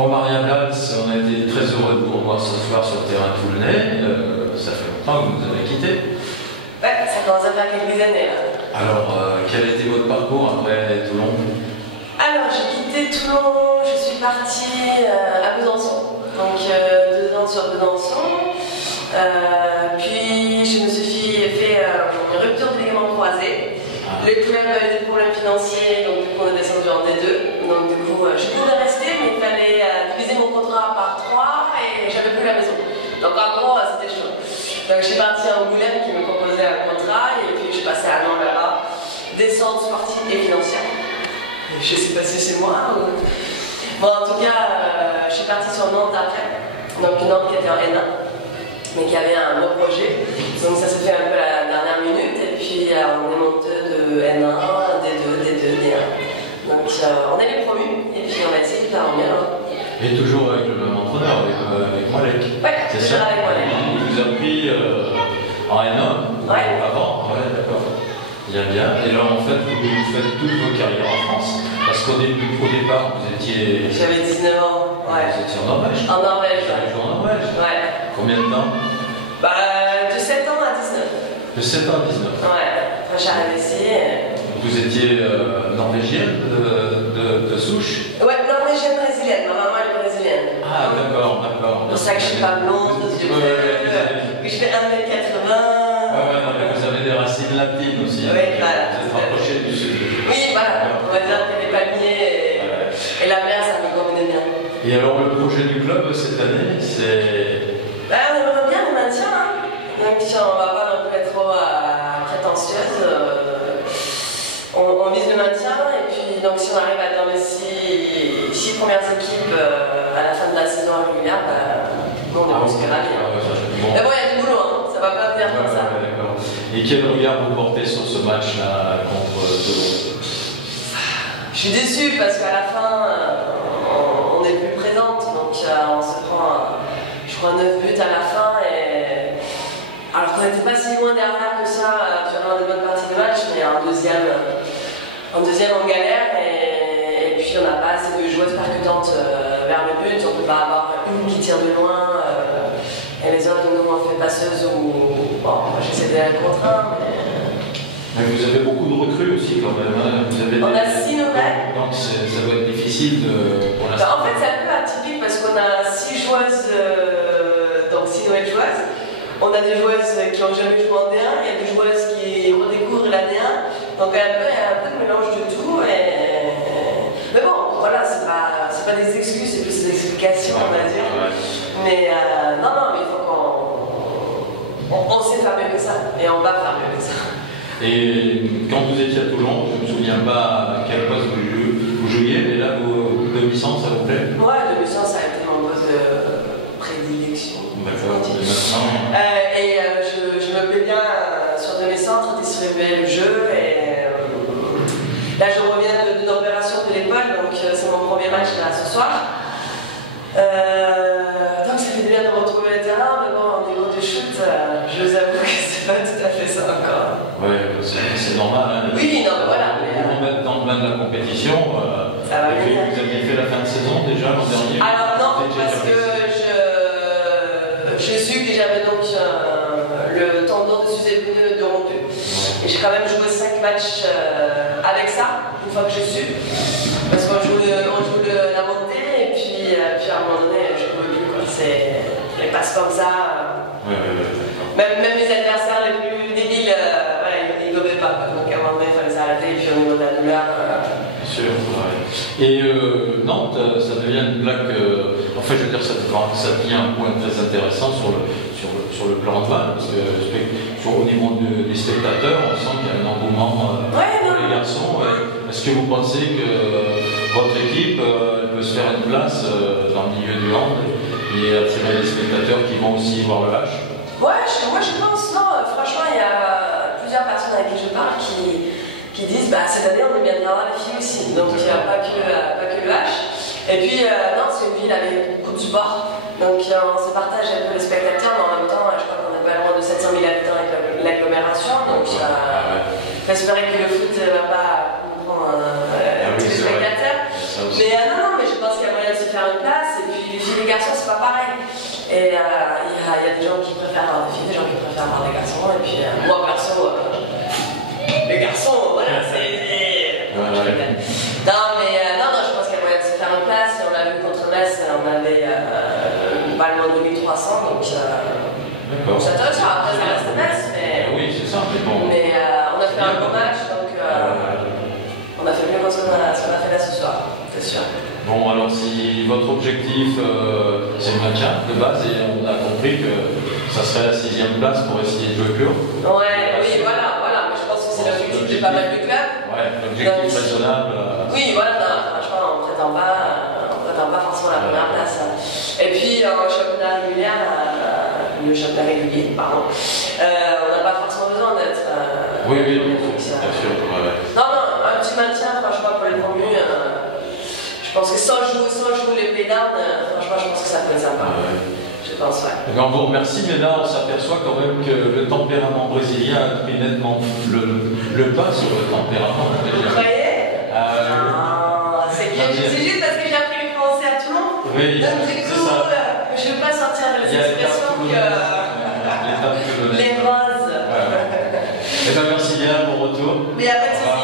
Bon, Maria Blals, on a été très heureux de vous revoir ce soir sur le terrain toulonnais. Ça fait longtemps que vous nous avez quittés. Ouais, ça commence à faire quelques années là. Alors, quel a été votre parcours après Toulon? Alors, j'ai quitté Toulon, je suis partie à Besançon. Donc, 2 ans sur Besançon. Puis, je me suis fait une rupture de ligament croisé. Le club a eu des problèmes financiers, donc du coup, on est descendu en D2. Donc, du coup, je pouvais rester, mais il fallait diviser mon contrat par 3 et j'avais plus la maison. Donc, en gros, c'était chaud. Donc, je suis partie à Angoulême qui me proposait un contrat et puis je suis passée à Nantes là-bas. Descente sportive et financière. Je sais pas si c'est moi ou... Bon, en tout cas, je suis partie sur Nantes après. Donc, Nantes qui était en N1, mais qui avait un beau projet. Donc, ça s'est fait un peu à la dernière minute. Et puis, on est monté de N1, D2, D2, D1. Donc, on est les promus. Et puis, on a essayé de faire en bien. Et toujours avec le même entraîneur, avec Malek. Ouais, c'est toujours ça. avec Malek. Il vous a pris en N1 avant. Ouais, d'accord. Bien, bien. Et là, en fait, vous faites toute vos carrières en France. Parce qu'au départ, vous étiez. J'avais 19 ans. Ouais. Vous étiez en Norvège. En Norvège, ouais. En Norvège. Ouais. Combien de temps? De 7 ans à 19. De 7 ans à 19. Ouais. Après, j'arrive ici. Vous étiez norvégienne de souche? Ouais, norvégienne brésilienne. Ma maman elle est brésilienne. Ah, d'accord, d'accord. C'est pour ça que je suis pas blonde, aux yeux bleus, que je fais 1m80. Ouais, non, mais vous avez des racines latines aussi. Oui, voilà. Vous êtes rapproché du sud. Oui, voilà. On va dire que les palmiers et la mer, ça me convenait bien. Et alors, le projet du club cette année, c'est. On aimerait bien le maintien. Hein. Donc, on va pas non plus être trop prétentieuse. On vise le maintien. Et puis, donc, si on arrive à dans les 6 premières équipes à la fin de la saison régulière, on est plus que ravis. Mais bon, il y a du boulot. Hein. Ça va pas venir comme ça. D'accord. Et quel regard vous portez sur ce match-là contre Toulon? Je suis déçue parce qu'à la fin, on n'est plus présente. Donc, on se prend, je crois, 9 buts à la fin. Alors qu'on n'était pas si loin derrière que ça durant de bonnes parties de match, mais en deuxième, on galère. Et puis, on n'a pas assez de joueuses percutantes vers le but. On ne peut pas avoir une qui tire de loin. Et les autres, nous, on fait passeuse ou. Bon, moi, j'essaie d'aller contre un, mais vous avez beaucoup de recrues aussi quand même. Hein. On a 6 nouvelles. Donc ça doit être difficile pour l'instant. En fait, c'est un peu atypique parce qu'on a 6 joueuses, donc 6 nouvelles joueuses. On a des joueuses qui n'ont jamais joué en D1, il y a des joueuses qui redécouvrent la D1. Donc il y a un peu de mélange de tout. Mais bon, voilà, c'est pas des excuses, c'est plus des explications, on va dire. Ouais. Mais non, mais il faut qu'on sait faire mieux que ça. Et on va faire mieux que ça. Et quand vous étiez à Toulon, je ne me souviens pas à quel poste vous jouiez, mais là, demi-centre, ça vous plaît? Ouais, demi-centre, ça a été mon poste de prédilection. D'accord, et maintenant je me plais bien sur demi-centre, distribuer le jeu. Et là, je reviens d'opération de l'épaule, donc c'est mon premier match là ce soir. Donc ça fait bien de retrouver le terrain, mais bon, au niveau du shoot, je vous avoue que c'est pas tout à fait ça encore. Oui, c'est normal. Hein, oui, non, mais voilà. Vous remettre dans le bain de la compétition. Ça va bien. Vous aviez fait la fin de saison déjà l'an dernier? Alors non, parce que j'ai su que j'avais donc le tendon de sus-épineux de rompu. Et j'ai quand même joué 5 matchs avec ça, une fois que j'ai su. Parce qu'on joue la montée, et puis à un moment donné, je ne pouvais plus. Les passes comme ça. Même les adversaires les plus débiles, ils ne gobaient pas. Donc à un moment donné, il fallait s'arrêter, et puis au niveau de la douleur. Bien sûr, ouais. Et Nantes, ça devient une plaque. Enfin, je veux dire, ça devient un point très intéressant sur le plan de balle, parce que au niveau des spectateurs, on sent qu'il y a un engouement pour les garçons. Est-ce que vous pensez que votre équipe peut se faire une place dans le milieu du hand et attirer des spectateurs qui vont aussi voir le H? Ouais, moi je pense, non, franchement, il y a plusieurs personnes avec qui je parle qui disent cette année on est bien voir les filles aussi, donc il n'y a pas que le H. Et puis, non, c'est une ville avec beaucoup de sport, donc on se partage un peu les spectateurs, mais en même temps, je crois qu'on est pas loin de 700 000 habitants avec l'agglomération, donc faut espérer que le foot ne va pas prendre tous les spectateurs. Mais non, mais je pense qu'il y a moyen de se faire une place. garçons, c'est pas pareil. Et il y a des gens qui préfèrent avoir des filles, des gens qui préfèrent avoir des garçons. Et puis moi, perso, les garçons, voilà, c'est. Non, non, je pense qu'il y a moyen de se faire une place. Et on a vu contre Metz, on avait une balle en 2300, donc ça t'intéresse. Après, ça reste Metz, mais. Oui, c'est ça, mais bon. Mais on a fait un bon match, donc on a fait mieux que ce qu'on a fait là ce soir, c'est sûr. Bon, alors si votre objectif c'est le maintien de base, et on a compris que ça serait la 6e place pour essayer de jouer pur. Ouais, oui, voilà, mais je pense que c'est l'objectif de pas mal de clubs. Ouais, l'objectif raisonnable. Oui, voilà, franchement, on ne prétend pas forcément la première place. Et puis, le championnat régulier, pardon, on n'a pas forcément besoin d'être. Oui, bien sûr. Ouais. Non, un petit maintien, franchement, pour les promus. Je pense que sans jouer les playdowns, franchement, je pense que ça peut être sympa. Je pense, ouais. Donc, on vous remercie, mais là, on s'aperçoit quand même que le tempérament brésilien a pris nettement le pas sur le tempérament brésilien. Vous croyez c'est juste parce que j'ai appris le français à Toulon. Oui, donc, du coup, je ne veux pas sortir les expressions que les roses. Eh bien, merci bien, bon retour. Mais il n'y a pas de souci.